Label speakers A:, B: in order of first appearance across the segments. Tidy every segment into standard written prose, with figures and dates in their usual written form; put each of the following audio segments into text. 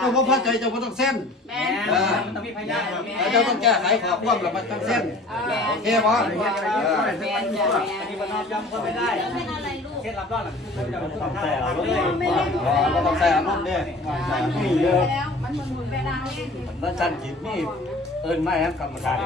A: บ่พอใจเจ้าบ่ต้องเส้น
B: ต้องมีพยาน
A: เจ้าต้องแก้ไขขอความแล้วมันต้องเส้นโอเคบ่
B: อันนี้มันยอมคนไม่ได้เช่นรับรอดหลังต้องใส่อารมณ์
A: ก็ต้องใส่อารมณ์เนี่ยใส่อารมณ์เยอะ
C: มันหมุนไปดังนี่
A: แล้วจันจิตนี่เอิ้นไม่ครับกรรมการ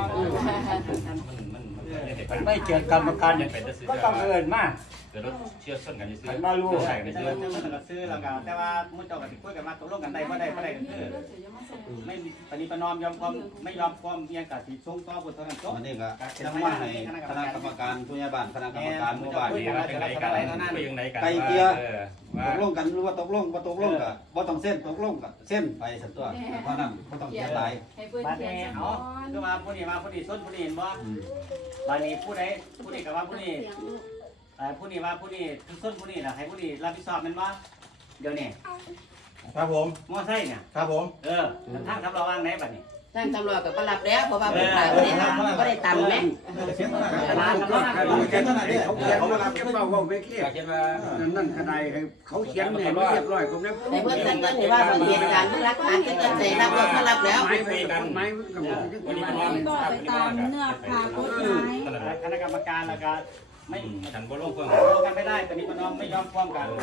A: ไม่เกี่ยวกรรมการเนี่ยก็ต้องเอิ้นมา
D: เดี๋ยวเราเชื่อส้นกันจะซื้อ
A: มารู้
D: ใส่กัน
B: แต่
D: ซื้อ
B: เราซื้อเราก็แต่ว่ามุ่งเจ้ากันคุยกันมาตกลงกันได้ก็ได้ก็ได้ก็คือไม่ปณิประนอมยอมความไม่ยอมความเพียงกับที่ทรงต่อบทเท่านั้นจบ
A: อันนี้ก็ต้องมาให้คณะกรรมการผู้ใหญ่บ้านคณะกรรมการหมู่บ้านนี่ว่าจังไดกันไกลเกลี่ยตกลงกันหรือว่าตกลงบ่ตกลงก็บ่ต้องเส้นตกลงก็เส้นไปสันตัวเพราะนั้นบ่ต้องเสียหลาย
B: บ้านแม่เอาคือมาผู้นี้มาผู้นี้ส้นผู้นี้เห็นบ่บ้านนี้ผู้ใดผู้นี้กับว่าผู้นี้ผู้นี้ว่าผู้นี้ส้นผู้นี้นะให้ผู้นี้รับผิดชอบมันบ่เดี๋ยวนี้
A: ครับผม
B: มอไซค์เนี่ย
A: ครับผม
B: ทางทำเราว่างไหนบัดนี้
C: ท่านตำรวจก็รับแล้วเพราะว่าผู้ขายไม่ได้ตำไหม
A: ร้านเขาเขียนขนาดนี้เขามารับเก็บเบาไม่เครียดนั่นขนาดเขาเขียนเนี่ยเรียบร้อยผมเนี่ย
C: แต่เพื่อนท่านก็เห็นว่าเหตุการณ์เพื่อรักฐานจะเกิดใจรับรถมารับแล้ว
D: ไม่คุยกันวันนี้
E: ก็ไปตามเนื้อพากฎหมาย
B: คณะกรรมการแล้วก็ไม่
D: ฉันบ่ลงเพิ่ม
B: ลงกันไม่ได้ปณิประนอมไม่ยอมความกัน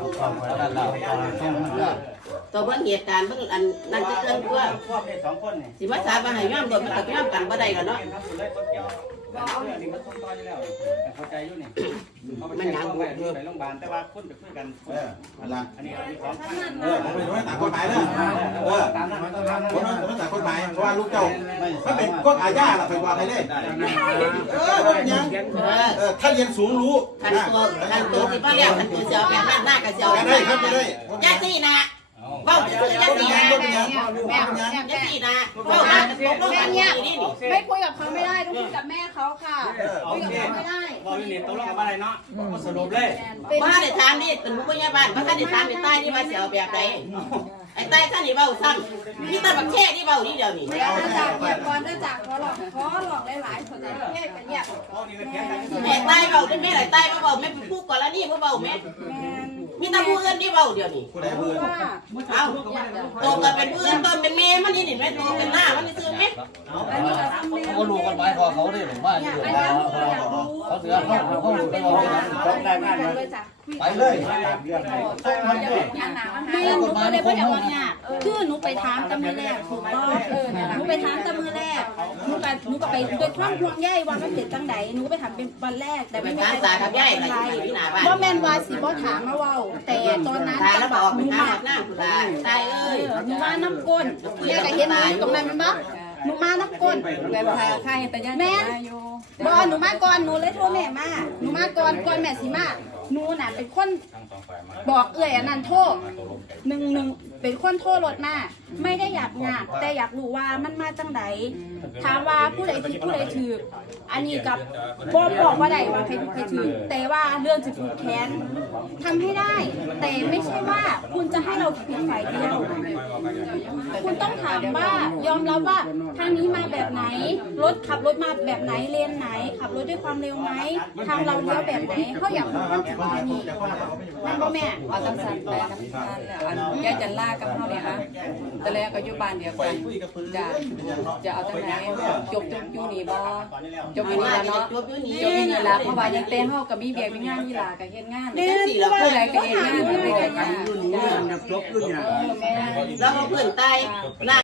C: ตัวเพื่อนเหตุการณ์เพื่อนอันนั่นจะเกินเพื่อ
B: ควบได้2คนเนี่ย
C: สิว่าสาบานให้ย่อมรวมมันก็ย่อมกันบ่ได้กันเนาะ
B: เอาเนี่ยนี่มันส่งต่ออยู่แล้วเข้าใจอยู่นี่มันยังไปโรงพยาบาลแต่ว่าคนไปคุยกันอันนี้ของ
A: ผมไปดูต่างกฎหมายนะ
B: ตามนั้น
A: ผมต่างกฎหมายเพราะว่าลูกเจ้าถ้าเป็นพวกอาญาล่ะไปว่าใครได้ยังถ้าเรียนสูงรู้
C: ทันตัวที่พ่อเลี้ยงทันตัวเสียวแบบหน้ากับเสียว
A: ได้ครับได้
C: ยาสีนะเบ้าจะซื้อยาสีนะยาสีนะเบ้าจะตกลงกันเนี่ย
E: ไม่คุยกับเขาไม่ได้ต้องคุยกับแม่เขาค่ะคุยกับเขาไม่ได้
B: บอกอยู่นี่ตกลงกันอะไรเนาะก็สรุปเลย
C: ว่าได้ถามนี่เป็นผู้ใหญ่บ้านว่าท่านได้ถามในใต้นี่ว่าเสียวแบบไหนไอ้ใต้ท่านนี่เบ้าซ้ำนี่ตาบักแช่นี่เบ้านี่เดียวนี่
E: จากเกียร์ก่อนได้จากขอหลอกหลายคนจะเทศกันเนี่ย
C: แม่ใต้เบ้าได้แม่ไหนใต้เบ้าแม่ผู้ก่อนแล้วนี่เบ้าแม่มีตาผู้อื่นที่เบ้าเดียวนี่เอาตัวกันเป็นผู้อื่นต้นเป็นแม่มันนี่นี่แม่ตัวเป็นหน้ามันนี่ซื้อไหม
A: เขารู้กันไปพอเขาได้หรือว่าเขาเสือเขาไปบอกได้ง่ายไปเลย
E: ไม่หนูก็เลยพูดอย่างว่าเนี่ยคือหนูไปถามตำมือแรกถูกต้องหนูไปถามตำมือแรกหนูก็ไปด้วยความห่วงใยว่ามันเป็นจังไดหนูไปถามเป็นวันแรกแต่ไม่ได้
C: ตาทำใยอะไร
E: ว่าแม่นว่าสิบ่ถามมาเว้าแต่ตอนนั้น
C: จะบอกหนูมาหน้าตาย
E: หนูมาน้ำก้นแม่ก็เห็นหนูตรงนั้นมันบ่หนูมาน้ำก้น
C: แบบใครแต่ยัง
E: แม่บ่หนูมาก่อนหนูเลยโทรแม่มาหนูมาก่อนแม่สิมาหนูน่ะเป็นคนบอกเอื้อยอันนั้นโทษหนึ่งเป็นคนโทษรถมาไม่ได้อยากงานแต่อยากรู้ว่ามันมาจังไดถามว่าผู้ใดผิดผู้ใดถืออันนี้กับบอกว่าใดว่าใครผิดใครถือแต่ว่าเรื่องจะถูกแค้นทำให้ได้ แต่ไม่ใช่ว่าคุณจะให้เราผิดฝ่ายเดียวคุณต้องถามว่ายอมรับว่าทางนี้มาแบบไหนขับรถมาแบบไหนเลนไหนขับรถด้วยความเร็วไหมทางเราเลี้ยวแบบไหนเขาอยากรู้ความผิดทางนี้นั่นก็แม่
F: เอาจังสันไปกับบ้านแล้วอันยายจันล่ากับเขาเนี่ยฮะแต่แล้วก็อยู่บ้านเดียวกันจะเอาจังไหนจบอยู่นี่บ่จบอยู่นี่แล้วเนาะจบอยู่นี่แล้วเพราะว่ายังเต้เฮาก็มีเบียร์มีงานมีหลาก็เฮ็ดงานผู้ใดก็เฮ็ดงานผู้ใดก็เฮ็ดงาน
C: แล้วเพื่อนตาย